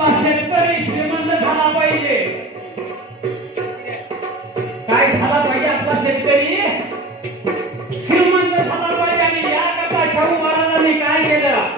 आपला शेतकरी श्रीमंत झाला पाहिजे. काय झाला पाहिजे? आपला शेतकरी श्रीमंत झाला पाहिजे. आणि याकरता शाहू महाराजांनी काय केलं?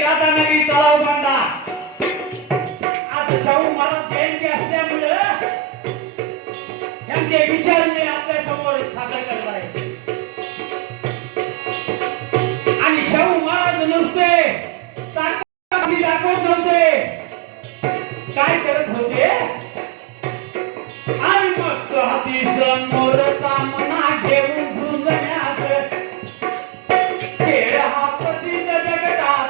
राधानगरी तलाव बांधा. आता शाहू महाराज जयंती असल्यामुळे त्यांचे विचार मी आपल्या समोर सादर करत आहे. आणि शाहू महाराज नुसते ताकद दाखवत नव्हते, काय करत होते? आणि मस्त हाती समोर सामना घेऊन झुंजण्यात खेळ हा प्रसिद्ध जगतात.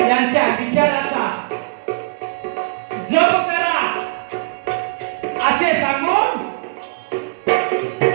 यांच्या विचाराचा